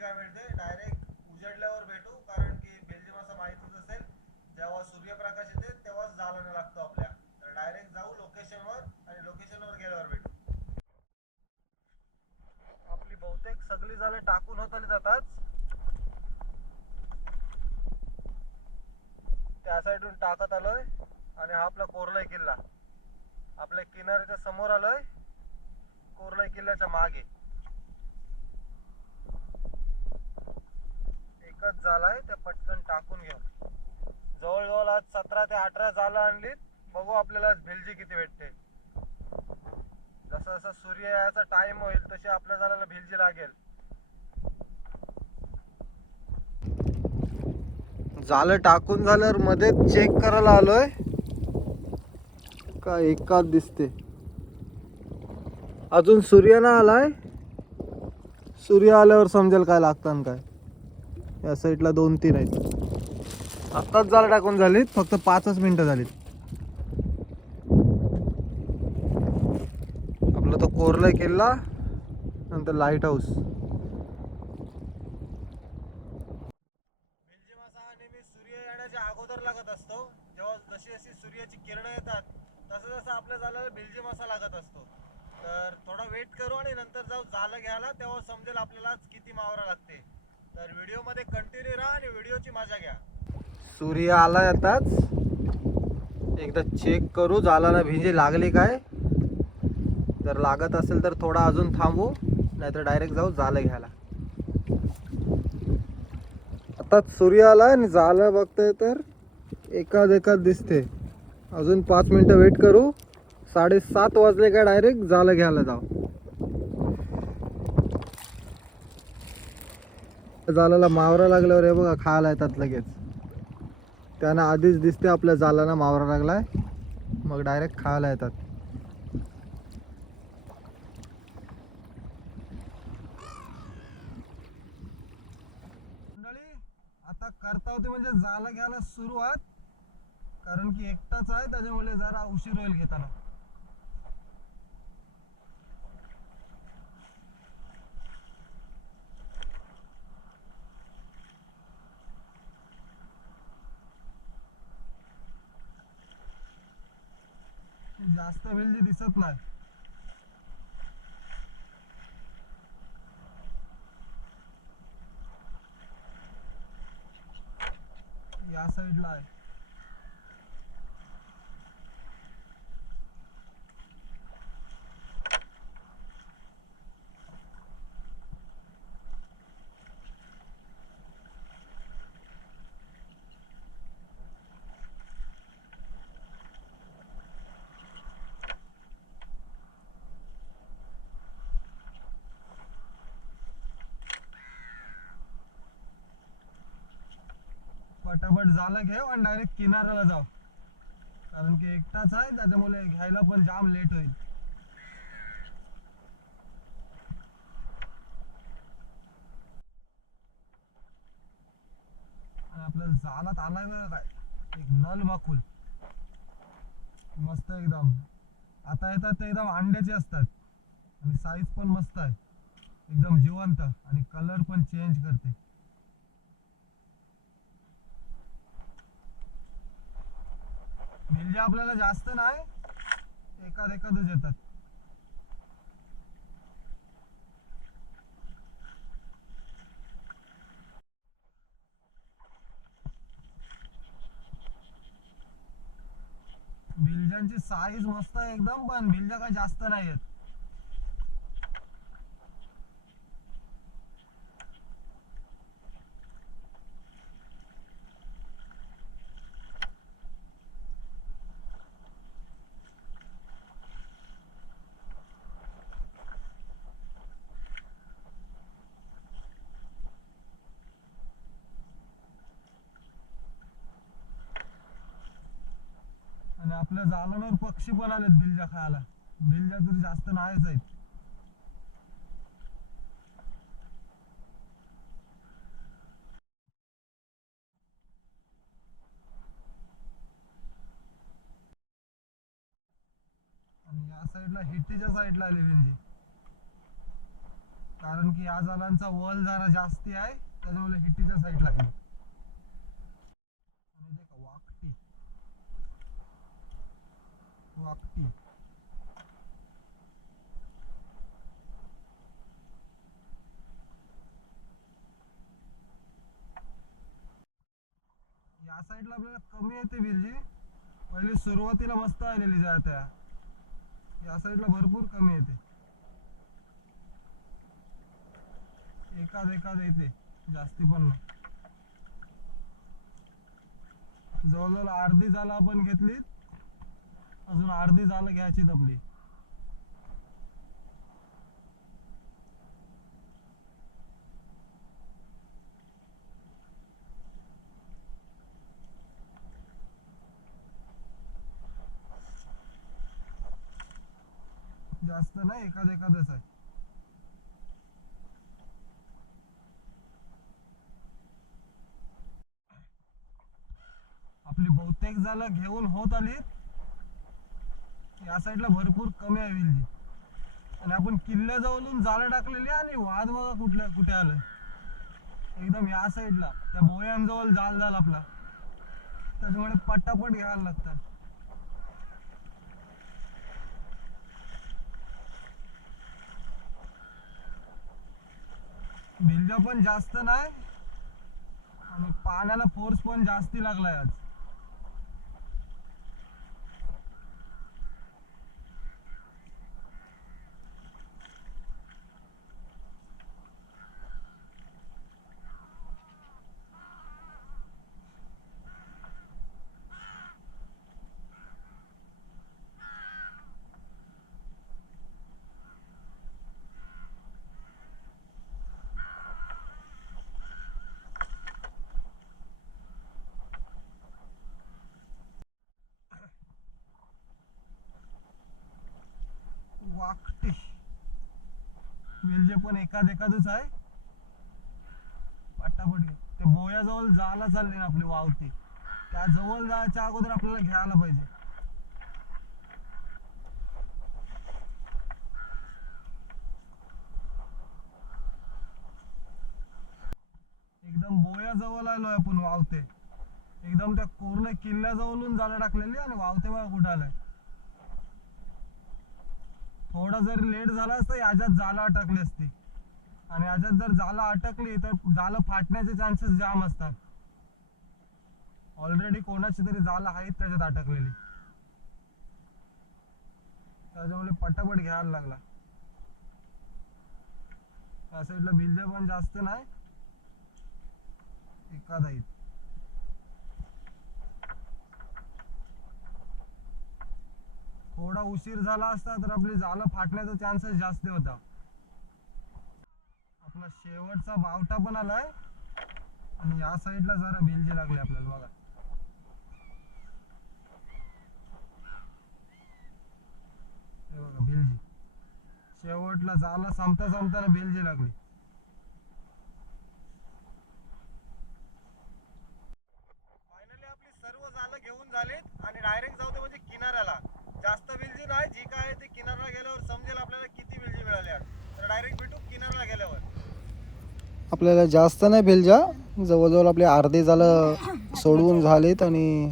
काय मिळते, डायरेक्ट उजेडल्यावर भेटू, कारण की बेलजी मासा माहितीच असेल, जेव्हा सूर्यप्रकाश येते तेव्हाच जाळं लागतो आपल्या. तर डायरेक्ट जाऊ लोकेशनवर आणि लोकेशनवर गेल्यावर भेटू. आपली बहुतेक सगळी जाळे टाकून होत जातात, त्या साईडून टाकत आलोय. आणि हा आपला कोरलाई किल्ला आपल्या किनाऱ्याच्या समोर आलोय, कोरलाई किल्ल्याच्या मागे. एकच जाळ आहे, ते पटकन टाकून घेऊ. जवळजवळ आज 17 ते 18 जाळं आणलीत. बघू आपल्याला भिलजी किती भेटते. जसं जसं सूर्य यायचा टाइम होईल तशी आपल्या जाळ्याला भिलजी लागेल. जाळं टाकून झाल्यावर मध्ये चेक करायला आलोय, का एकाच दिसते. अजून सूर्य ना आलाय, सूर्य आल्यावर समजेल काय लागतं काय. या साईडला 2-3 आहेत. आत्ताच जाळं टाकून झालीत, फक्त 5च मिनिटं झालीत. आपला तो कोरलाई किल्ला, नंतर लाईट हाऊस. भिलजी मासा हा नेहमी सूर्य येण्याच्या अगोदर लागत असतो. जेव्हा जशी जशी सूर्याची किरणं येतात तसं तसं आपल्या जाळ्याला भिलजी मासा लागत असतो. तर थोडा वेट करू आणि नंतर जाऊ जाळं घ्यायला, तेव्हा समजेल आपल्याला किती मावरा लागते. तर व्हिडिओमध्ये कंटिन्यू राहा आणि व्हिडिओची मजा घ्या. सूर्य आला आताच, एकदा चेक करू जाळाला भिंजी लागली काय. जर लागत असेल तर थोडा अजून थांबू, नाहीतर डायरेक्ट जाऊ जाळं घ्यायला. आता सूर्य आला आणि जाळं बघतोय तर एकाच दिसते. अजून 5 मिनिटं वेट करू. 7:30 वाजले का डायरेक्ट जाळं घ्यायला जाऊ. जाळाला मावरा लागल्यावर हे बघा खायला येतात लगेच. त्यांना आधीच दिसते आपल्या जाळाला मावरा लागलाय, मग डायरेक्ट खायला येतात. मंडळी आता करता होते म्हणजे जाळं घ्यायला सुरुवात, कारण की एकटाच आहे त्याच्यामुळे जरा उशीर होईल घेताना. जास्त वेळ दिसत नाही. या साईडला आहे. पटापट जाळं घेऊ आणि डायरेक्ट किनाऱ्याला जाऊ, कारण की एकटाच आहे त्याच्यामुळे घ्यायला पण जाम लेट होईल. आणि आपल्या जाळात आलाय बघा काय, एक नल माकुल मस्त एकदम. आता येतात ते एकदम अंड्याचे असतात आणि साईज पण मस्त आहे, एकदम जिवंत, आणि कलर पण चेंज करते. भिलजी आपल्याला जास्त नाही, एकादच येतात. भिलजांची साईज मस्त आहे एकदम, पण भिलजा काय जास्त नाही आहेत. आणि आपल्या जाळावर पक्षी पण आलेत भिलजा खायला. भिलजा तर जास्त नाहीच आहेत. आणि या साईडला हिट्टीच्या साईडला आले भिलजी. कारण की या जालांचा वल जरा जास्ती आहे, त्याच्यामुळे हिटीच्या साईड लागली. आणि देखा वाकटी वाकटी या साईडला आपल्याला कमी येते बिलजी. पहिले सुरुवातीला मस्त आलेली जात्या, या साईडला भरपूर कमी येते. एकाच एकाच येते, जास्ती पण नाही. जवळजवळ अर्धी जालं आपण घेतली, अजून अर्धी जालं घ्यायची आपली. जास्त नाही, एकाच आहे. आपली बहुतेक जालं घेऊन होत आली. या साईडला भरपूर कमी आहे विलजी. आणि आपण किल्ल्याजवळून जाळं टाकलेली आणि वाद बघा कुठे आलं. एकदम या साईडला त्या भोयांजवळ जाल झाला आपला, त्याच्यामुळे पटापट घ्यायला लागतात. भिलजा पण जास्त नाही आणि पाण्याला फोर्स पण जास्ती लागलाय आज. वाकटी वेलजे पण एकाच आहे. पटापट ते बोयाजवळ जायला चालली ना आपली वावती, त्या जवळ जायच्या अगोदर आपल्याला घ्यायला पाहिजे. एकदम बोयाजवळ आलोय आपण वावते, एकदम त्या कोरल्या किल्ल्याजवळून जाळं टाकलेली आणि वावते बघा कुठं आलाय. थोडा जरी लेट झाला असता याच्यात जाळं अटकली असती, आणि याच्यात जर जाळं अटकली तर जाळं फाटण्याचे चान्सेस जाम असतात. ऑलरेडी कोणाची तरी जाळं आहेत त्याच्यात अटकलेली, त्याच्यामुळे पटापट घ्यायला लागला. त्या साईडला भिलजा पण जास्त नाही, एकाच आहेत. थोडा उशीर झाला असता तर आपली जाळं फाटण्याचा चान्सेस जास्त होता. आपला शेवटचा बावटा पण आलाय आणि या साईडला जरा भिलजी लागले आपल्याला बघा. हे बघा भिलजी शेवटला जाळं संपताना भिलजी लागली. फायनली आपली सर्व जाळं घेऊन झालीत आणि डायरेक्ट जाऊ दे म्हणजे किनाऱ्याला. जास्त विलजी नाही, जी काय ते किनाऱ्याला गेल्यावर समजेल आपल्याला किती विलजी मिळाल्या. तर डायरेक्ट भेटू किनाऱ्याला गेल्यावर. आपल्याला जास्त नाही भिलजा, जवळजवळ आपले अर्धे जालं सोडवून झालेत आणि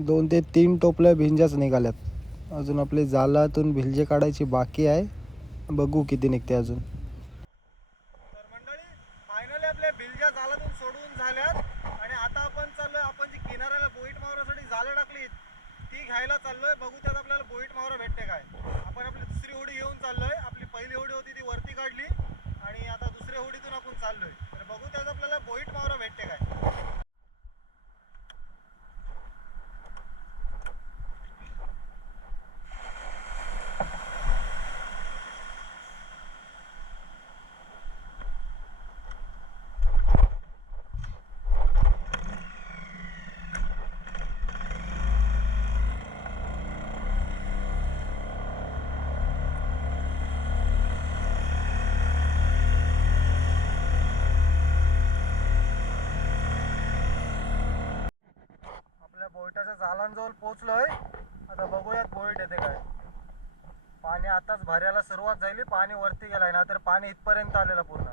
2 ते 3 टोपल्या भिंजाच निघाल्यात. अजून आपले जालातून भिलजे काढायची बाकी आहे, बघू किती निघते अजून. तर मंडळी फायनली आपल्या भिलजा जाळातून सोडवून झाल्यात आणि आता आपण चाललोय, आपण जी किनाऱ्याला बोईट मावरासाठी जाळं टाकली ती घ्यायला चाललोय. बघू त्यात आपल्याला बोईट मावरा भेटते काय. आपण आपली दुसरी होडी घेऊन चाललोय. आपली पहिली होडी होती ती वरती काढली आणि आता दुसऱ्या होडीतून आपण चाललोय. तर बघू त्यात आपल्याला बोईट मावरा भेटते काय. बोईटाच्या जालांजवळ पोहोचलोय. आता बघूयात बोईट येते काय. पाणी आताच भरायला सुरुवात झाली, पाणी वरती गेलाय ना तर पाणी इथपर्यंत आलेलं पूर्ण.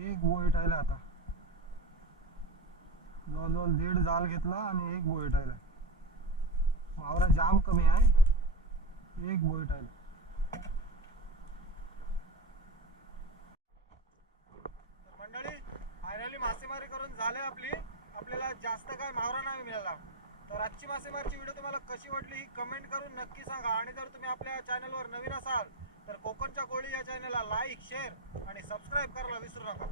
एक बोईट आला आता, जवळजवळ 1.5 जाल घेतला आणि एक बोईट आला. वावरा जाम कमी आहे, एक बोईट आला. मंडळी फायनली मासेमारी करून झाले आपली. आपल्याला जास्त काय मावरा नाही मिळाला. तर आजची मासेमारीची व्हिडिओ तुम्हाला कशी वाटली ही कमेंट करून नक्की सांगा. आणि जर तुम्ही आपल्या चॅनलवर नवीन असाल तर कोकणच्या कोळी या चॅनलला लाईक, शेअर आणि सबस्क्राईब करायला विसरू नका.